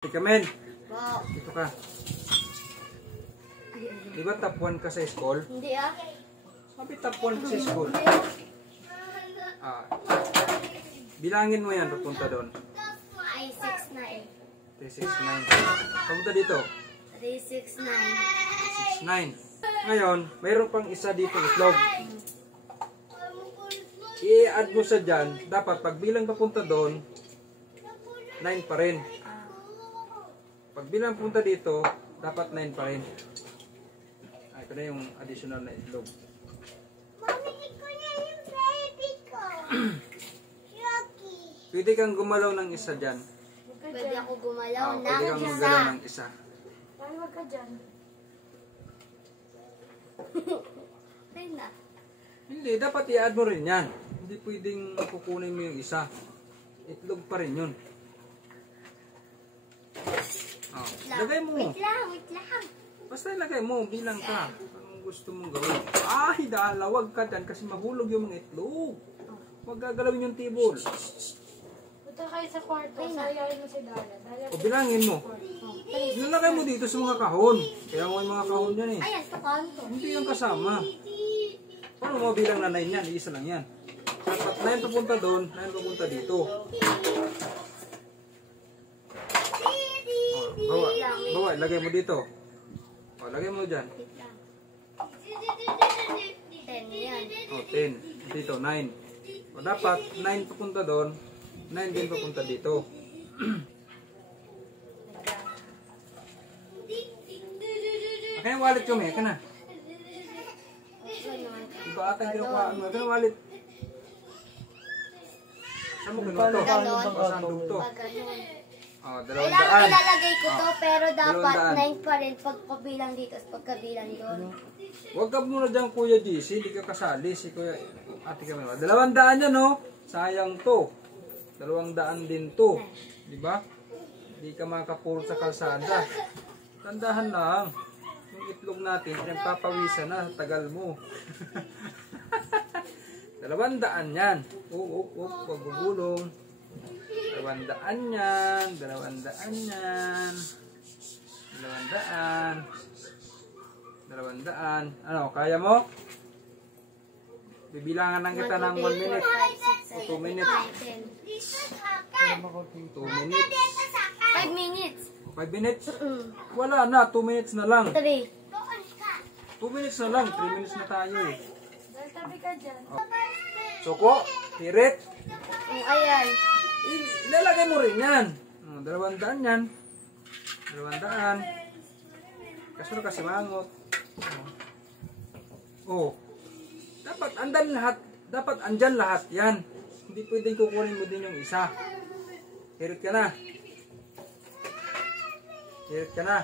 Kamen, Wow. dito ka. Di ba top 1 ka sa school? Hindi ah. Sabi top 1 ka sa school. Hindi ah. Ah, bilangin mo yan papunta doon. Ay, 6'9". 369. Papunta dito. 369. 69. Ngayon, mayroon pang isa dito itlog. I-add mo sa dyan. Dapat pag bilang papunta doon, 9 pa rin. Pag bilang punta dito, dapat 9 pa rin. Ah, ito na yung additional na itlog. Mami, iko na yung baby ko. Rocky. Pwede kang gumalaw ng isa dyan. Pwede ako gumalaw Ah, pwede kang ng gumalaw isa. ng isa. Ay, wag ka dyan. Ay na. Hindi, dapat i-add mo rin yan. Hindi pwedeng kukunin mo yung isa. Itlog pa rin yun. Oh, lagay mo. Wait lang. Basta lagay mo, bilang ka. Anong gusto mong gawin? Ay, dalawag ka dyan kasi mahulog yung mga itlog. Huwag gagalawin yung table. Punta kayo sa kwarto, sayayin mo si Dala. O bilangin mo. Nilagay mo dito sa mga kahon. Kaya mo yung mga kahon yan eh. Ayan, sa kanto. Hindi yung kasama. Paano mo bilang na 9 yan? Iisa lang yan. Dapat 9 papunta doon, 9 papunta dito. Bawa, lagay mo dito. O, lagay mo dyan. Wait lang. 10 yan. O, 10. Dito, 9. O, dapat 9 papunta doon, 9 din papunta dito. Okay, wallet ko, may ka na. Iba ata yung kinukuha mo. Ito yung wallet. Saan mo kinuha to? Ganon. Sandok to. Pag ganun. O, Kailangan 200. ilalagay ko to, pero dapat 200. 9 pa rin pagkabilang dito at pagkabilang doon. Huwag ka muna dyan, Kuya GC. Hindi ka kasali. Si Kuya Ate kami. 200 yan, no? Sayang to. 200 din to. Di ba? Hindi ka makapuro sa kalsada. Tandahan lang. Yung itlog natin, pinagpapawisan na. Tagal mo. 200 yan. Huwag gugulong. 200 yan. 200 yan. 200. 200. Ano, kaya mo? Bibilangan lang kita ng 1 minute. 2 minutes. 2 minutes. 5 minutes. 5 minutes? Wala na, 2 minutes na lang. 3. 2 minutes na lang, 3 minutes na tayo eh. Dahil tabi ka dyan. Suko, tirit. Ayan. Ilalagay mo rin yan. 200 yan. 200. Kasunod kasi mangot. Oh. Dapat andyan lahat. Dapat andyan lahat yan. Hindi pwedeng kukunin mo din yung isa. Tirit ka na. Tirit ka na.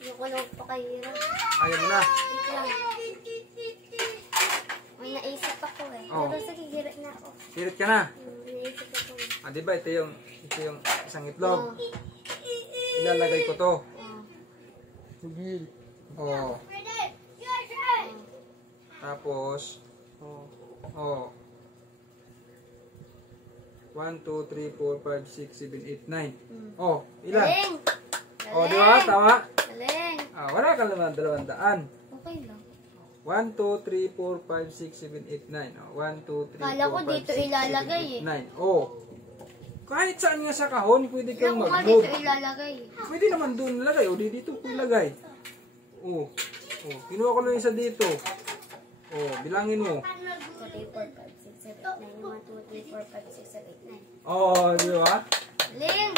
Yung kulong pa kayo. Ayaw mo na. Wait lang. May naisip ako eh. Oh. Pero sige, hirit na ako. Tirit ka na. May naisip ako. Ah, diba ito yung isang itlog. Ilalagay ko to. Oh. Tapos, oh. 1, 2, 3, 4, 5, 6, 7, 8, 9. Oh, ilan? Galing! Oh, di ba? Tama? Galing! Ah, wala ka naman 200. Okay lang. 1, 2, 3, 4, 5, 6, 7, 8, 9. Oh, 1, 2, 3, 4, 5, 6, Kala ko dito ilalagay 7, 8, 9. Oh. Kahit saan nga sa kahon, pwede Kaya kang ko nga mag-move. dito ilalagay. Pwede naman doon nilagay. O, di dito ko ilagay. Oh. Oh, kinuha ko lang isa dito. Oh, bilangin mo. 2, 3, 4, 5, 6, 7, 8, 9. 1, 2, 3, 4, 5, 6, 7, 8, 9. Oh, di ba? Galing!